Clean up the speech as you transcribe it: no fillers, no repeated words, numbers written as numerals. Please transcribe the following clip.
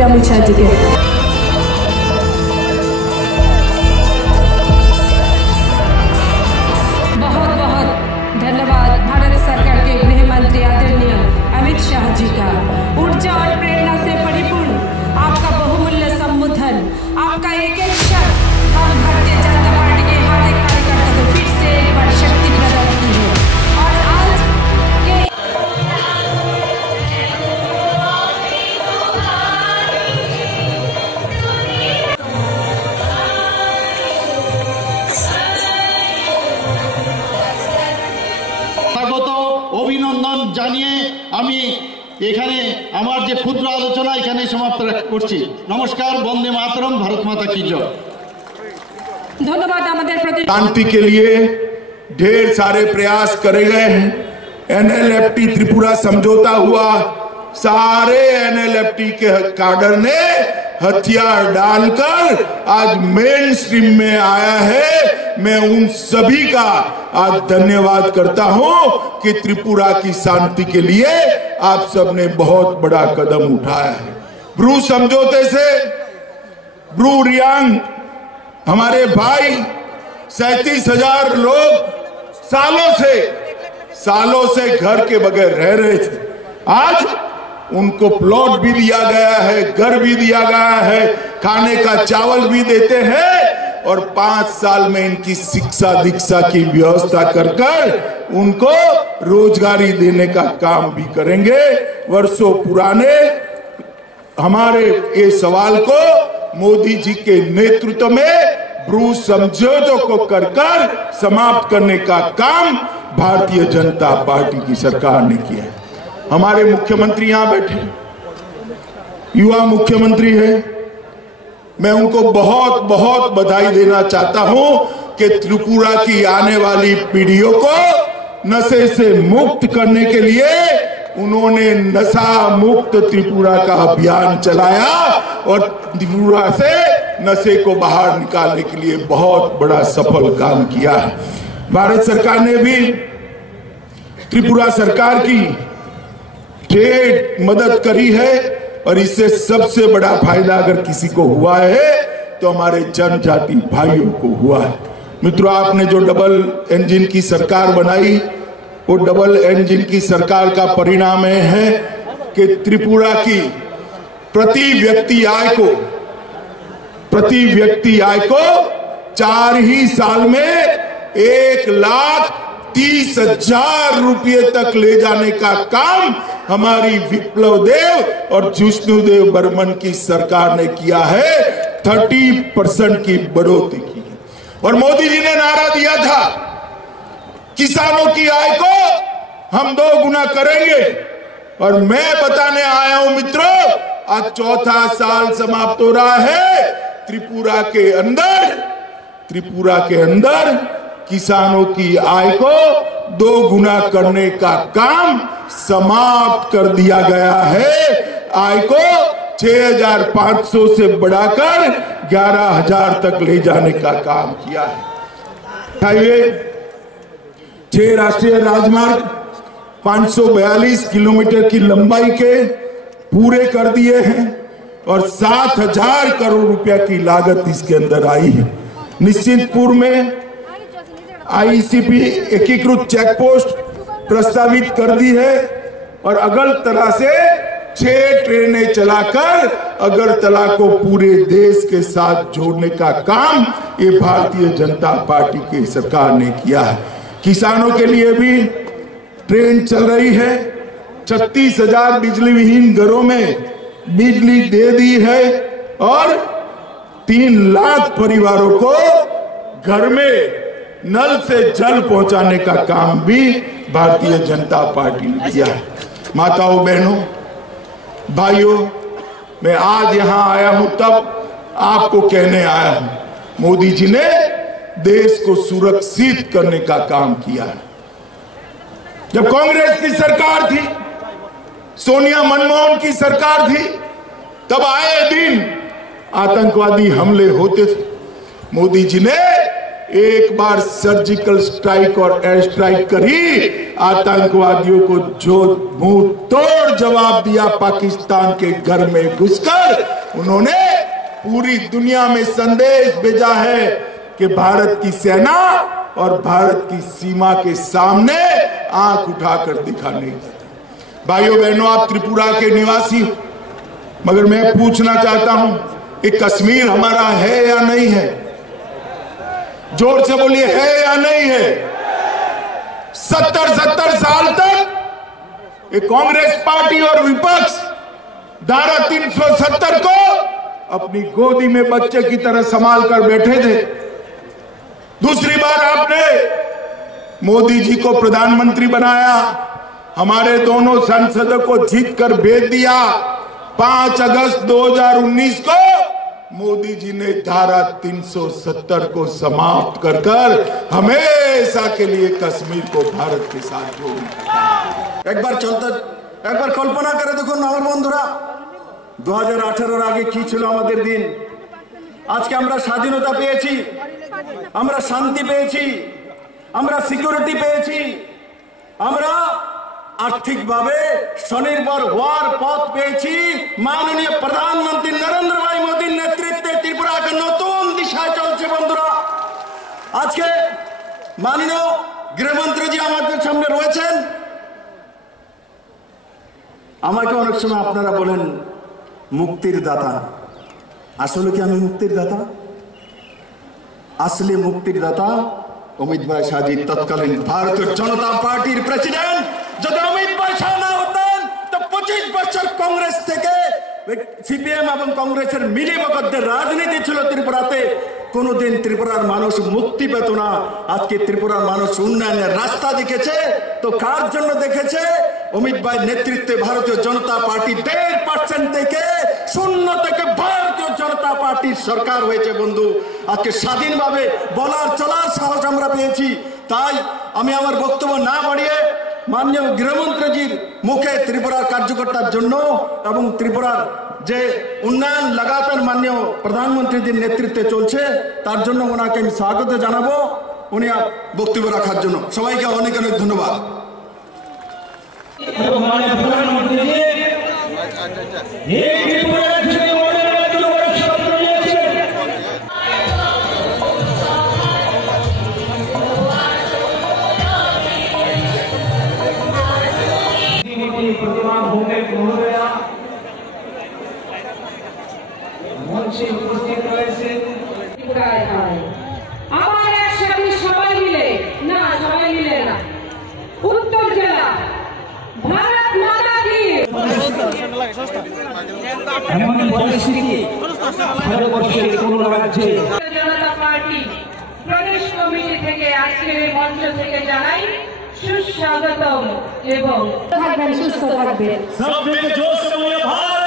श्री अमित शाह जी के। धन्यवाद भारत सरकार के गृह मंत्री आदरणीय अमित शाह जी का। ऊर्जा और प्रेरणा से परिपूर्ण आपका बहुमूल्य संबोधन, आपका एक एक शब्द हम भारतीय जनता पार्टी के हर एक कार्यकर्ता को फिर से एक बार शक्ति प्रदान की है। और आज के অভিনন্দন জানিয়ে আমি এখানে আমার যে ক্ষুদ্র আলোচনা এখানে সমাপ্ত করছি। নমস্কার, বন্দে মাতরম, ভারত माता की जय। धन्यवाद। शांति के लिए ढेर सारे प्रयास करे गए हैं। एनएलएफटी त्रिपुरा समझौता हुआ, सारे एनएलएफटी के काडर ने हथियार डालकर आज मेन स्ट्रीम में आया है। मैं उन सभी का आज धन्यवाद करता हूं कि त्रिपुरा की शांति के लिए आप सबने बहुत बड़ा कदम उठाया है। ब्रू समझौते से ब्रू रियांग हमारे भाई 37,000 लोग सालों से घर के बगैर रह रहे थे। आज उनको प्लॉट भी दिया गया है, घर भी दिया गया है, खाने का चावल भी देते हैं और 5 साल में इनकी शिक्षा दीक्षा की व्यवस्था कर उनको रोजगारी देने का काम भी करेंगे। वर्षों पुराने हमारे ये सवाल को मोदी जी के नेतृत्व में ब्रू समझौतों को कर समाप्त करने का काम भारतीय जनता पार्टी की सरकार ने किया है। हमारे मुख्यमंत्री यहाँ बैठे, युवा मुख्यमंत्री है, मैं उनको बहुत बहुत बधाई देना चाहता हूं कि त्रिपुरा की आने वाली पीढ़ियों को नशे से मुक्त करने के लिए उन्होंने नशा मुक्त त्रिपुरा का अभियान चलाया और त्रिपुरा से नशे को बाहर निकालने के लिए बहुत बड़ा सफल काम किया है। भारत सरकार ने भी त्रिपुरा सरकार की ढेर मदद करी है और इससे सबसे बड़ा फायदा अगर किसी को हुआ है तो हमारे जनजाति भाइयों को हुआ है। मित्रों, आपने जो डबल इंजन की सरकार बनाई, वो डबल इंजन की सरकार का परिणाम है कि त्रिपुरा की प्रति व्यक्ति आय को 4 ही साल में 1,30,000 रुपये तक ले जाने का काम हमारी विप्लव देव और जिष्णुदेव बर्मन की सरकार ने किया है। 30% की बढ़ोतरी की है। और मोदी जी ने नारा दिया था, किसानों की आय को हम 2 गुना करेंगे। और मैं बताने आया हूं मित्रों, आज 4था साल समाप्त हो रहा है। त्रिपुरा के अंदर किसानों की आय को 2 गुना करने का काम समाप्त कर दिया गया है। आय को 6,500 से बढ़ाकर 11,000 तक ले जाने का काम किया है। हाईवे 6 राष्ट्रीय राजमार्ग 542 किलोमीटर की लंबाई के पूरे कर दिए हैं और 7,000 करोड़ रुपया की लागत इसके अंदर आई है। निश्चितपुर में आईसीपी एकीकृत चेक पोस्ट प्रस्तावित कर दी है और अगरतला से 6 ट्रेनें चलाकर अगरतला को पूरे देश के साथ जोड़ने का काम ये भारतीय जनता पार्टी की सरकार ने किया है। किसानों के लिए भी ट्रेन चल रही है। 36,000 बिजली विहीन घरों में बिजली दे दी है और 3 लाख परिवारों को घर में नल से जल पहुंचाने का काम भी भारतीय जनता पार्टी ने किया है। माताओं, बहनों, भाइयों, मैं आज यहां आया हूं तब आपको कहने आया हूं, मोदी जी ने देश को सुरक्षित करने का काम किया है। जब कांग्रेस की सरकार थी, सोनिया मनमोहन की सरकार थी, तब आए दिन आतंकवादी हमले होते थे। मोदी जी ने एक बार सर्जिकल स्ट्राइक और एयर स्ट्राइक करी, आतंकवादियों को जो मुंह तोड़ जवाब दिया पाकिस्तान के घर में घुसकर। उन्होंने पूरी दुनिया में संदेश भेजा है कि भारत की सेना और भारत की सीमा के सामने आंख उठाकर दिखा नहीं जाता। भाइयों बहनों, आप त्रिपुरा के निवासी हो, मगर मैं पूछना चाहता हूं, ये कश्मीर हमारा है या नहीं है? जोर से बोलिए, है या नहीं है? 70 साल तक ये कांग्रेस पार्टी और विपक्ष धारा 370 को अपनी गोदी में बच्चे की तरह संभाल कर बैठे थे। दूसरी बार आपने मोदी जी को प्रधानमंत्री बनाया, हमारे दोनों सांसदों को जीत कर भेज दिया। 5 अगस्त 2019 को मोदी जी ने धारा 370 को समाप्त कर हमेशा के लिए कश्मीर को भारत के साथ जोड़ दिया। एक बार कल्पना करे देखुन আমার বন্ধুরা, 2018 আগে কি ছিল আমাদের দিন। আজকে আমরা স্বাধীনতা পেয়েছি, আমরা শান্তি পেয়েছি, আমরা সিকিউরিটি পেয়েছি, আমরা আর্থিকভাবে স্বনির্ভর হওয়ার পথ পেয়েছি। মাননীয় প্রধানমন্ত্রী নরেন্দ্র ভাই মোদীর নেতৃত্বে ত্রিপুরা একটা নতুন দিশায় চলছে বন্ধুরা। আজকে মাননীয় গৃহমন্ত্রীজি আমাদের সামনে রয়েছেন। আমাকে অনেক সময় আপনারা বলেন মুক্তির দাতা। আসলে কি আমি মুক্তির দাতা? আসলে মুক্তির দাতা অমিত ভাই শাহজি, তৎকালীন ভারতীয় জনতা পার্টির প্রেসিডেন্ট। যদি অমিত ভাই শাহ না হতেন তো 25 বছর কংগ্রেস থেকে সিপিএম এবং কংগ্রেসের মিলিভগতদের রাজনীতি ছিল ত্রিপুরাতে। কোনোদিন ত্রিপুরার মানুষ মুক্তি পেত না। আজকে ত্রিপুরার মানুষ উন্নয়নের রাস্তা দেখেছে। তো কার জন্য দেখেছে? অমিত ভাই নেতৃত্বে ভারতীয় জনতা পার্টি 1.5% থেকে 0 থেকে ভারতীয় জনতা পার্টির সরকার হয়েছে বন্ধু। আজকে স্বাধীনভাবে বলার চলার সাহস আমরা পেয়েছি। তাই আমি আমার বক্তব্য না বাড়িয়ে মাননীয় গৃহমন্ত্রীজির মুখে ত্রিপুরার কার্যকর্তার জন্য এবং ত্রিপুরার যে উন্নয়ন লাগাতার মাননীয় প্রধানমন্ত্রীজির নেতৃত্বে চলছে তার জন্য ওনাকে আমি স্বাগত জানাবো উনি বক্তব্য রাখার জন্য। সবাইকে অনেক অনেক ধন্যবাদ। আমার একসাথে সবাই মিলে না, সবাই মিলে না, উত্তর জেলা ভারত মাতা কি। এমন পরিস্থিতি ভারতবর্ষের কোন রাজ্যে জনতা পার্টি প্রদেশ কমিটি থেকে আজকের এই মঞ্চ থেকে জানাই সুস্বাগতম এবং থাকবেন, সুস্থ থাকবেন। सब मिलकर जोश से बोलिए भारत